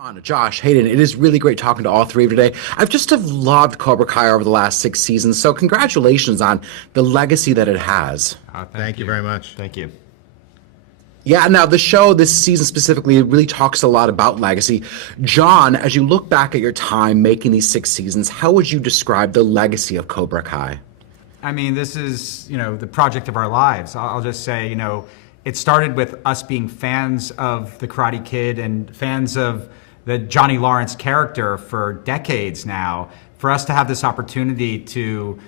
John, Josh, Hayden, it is really great talking to all three of you today. I've just have loved Cobra Kai over the last 6 seasons, so congratulations on the legacy that it has. Thank you very much. Thank you. Yeah, now the show this season specifically it really talks a lot about legacy. John, as you look back at your time making these 6 seasons, how would you describe the legacy of Cobra Kai? I mean, this is, the project of our lives. I'll just say, it started with us being fans of The Karate Kid and fans of the Johnny Lawrence character for decades now. For us to have this opportunity to,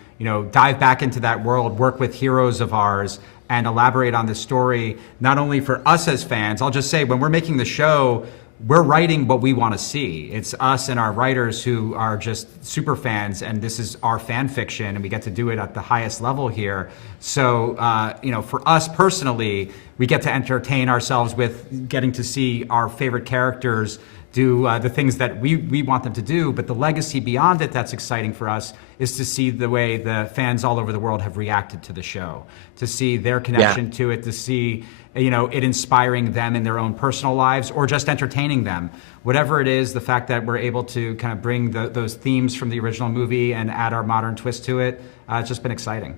dive back into that world, work with heroes of ours, and elaborate on the story, not only for us as fans, I'll just say, when we're making the show, we're writing what we want to see. It's us and our writers who are just super fans, and this is our fan fiction, and we get to do it at the highest level here. So, for us personally, we get to entertain ourselves with getting to see our favorite characters do the things that we want them to do. But the legacy beyond it that's exciting for us is to see the way the fans all over the world have reacted to the show, to see their connection to it, to see it inspiring them in their own personal lives or just entertaining them. Whatever it is, the fact that we're able to kind of bring those themes from the original movie and add our modern twist to it, it's just been exciting.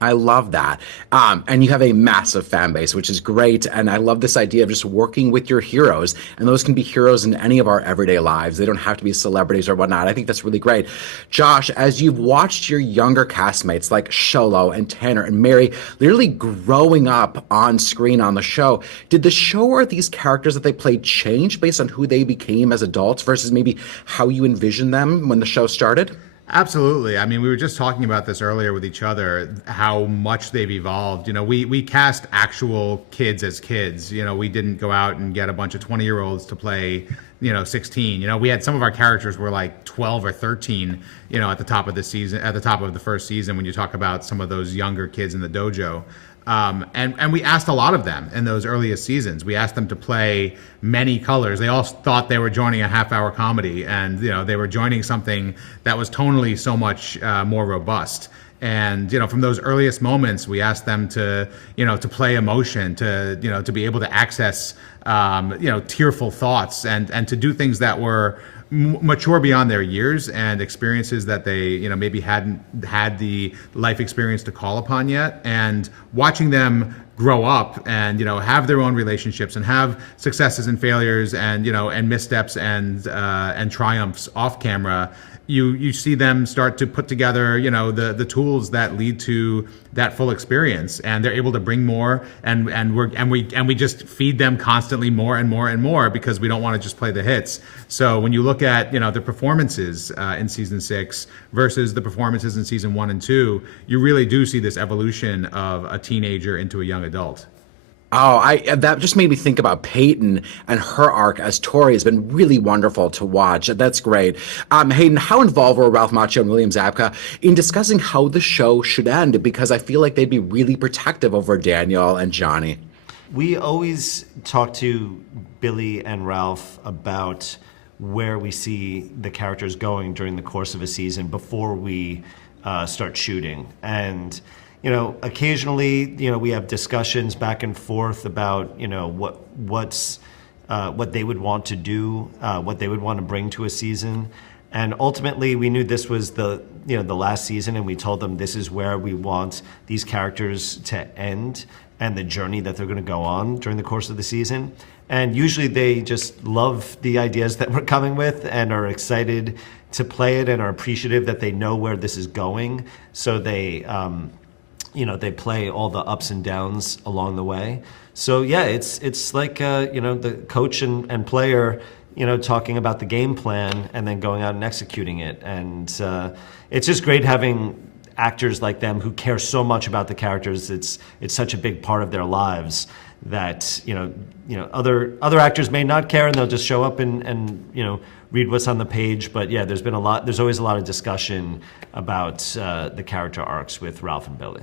I love that. And you have a massive fan base, which is great. And I love this idea of just working with your heroes. And those can be heroes in any of our everyday lives. They don't have to be celebrities or whatnot. I think that's really great. Josh, as you've watched your younger castmates like Sholo and Tanner and Mary literally growing up on screen on the show, did the show or these characters that they played change based on who they became as adults versus maybe how you envisioned them when the show started? Absolutely. I mean, we were just talking about this earlier with each other, how much they've evolved. We cast actual kids as kids. We didn't go out and get a bunch of 20-year-olds to play, 16. We had some of our characters were like 12 or 13, at the top of the season, at the top of the first season, when you talk about some of those younger kids in the dojo. And we asked a lot of them in those earliest seasons. We asked them to play many colors. They all thought they were joining a half-hour comedy, and they were joining something that was tonally so much more robust. And from those earliest moments, we asked them to to play emotion, to be able to access tearful thoughts, and to do things that were mature beyond their years and experiences that they maybe hadn't had the life experience to call upon yet. And watching them grow up and have their own relationships and have successes and failures and and missteps and triumphs off camera, you see them start to put together the tools that lead to that full experience, and they're able to bring more, and we just feed them constantly more and more and more, because we don't want to just play the hits. So when you look at the performances in season 6 versus the performances in season 1 and 2, you really do see this evolution of a teenager into a young adult. Oh, that just made me think about Peyton and her arc as Tori has been really wonderful to watch. That's great. Hayden, how involved were Ralph Macchio and William Zabka in discussing how the show should end? Because I feel like they'd be really protective over Daniel and Johnny. We always talk to Billy and Ralph about where we see the characters going during the course of a season before we start shooting. And occasionally, we have discussions back and forth about, what they would want to do, what they would want to bring to a season. And ultimately, we knew this was the last season, and we told them this is where we want these characters to end and the journey that they're going to go on during the course of the season. And usually they just love the ideas that we're coming with and are excited to play it and are appreciative that they know where this is going. So they play all the ups and downs along the way. So yeah, it's like the coach and player, talking about the game plan and then going out and executing it. And it's just great having actors like them who care so much about the characters. It's such a big part of their lives that other actors may not care, and they'll just show up and read what's on the page. But yeah, there's always a lot of discussion about the character arcs with Ralph and Billy.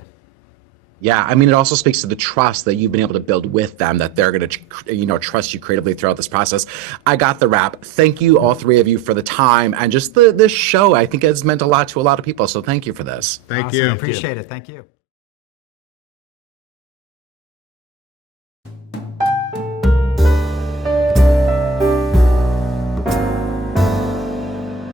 Yeah, I mean, it also speaks to the trust that you've been able to build with them, that they're going to, trust you creatively throughout this process. I got the wrap. Thank you, all three of you, for the time and just this show. I think it's meant a lot to a lot of people. So thank you for this. Thank Awesome. you. Appreciate it. Thank you.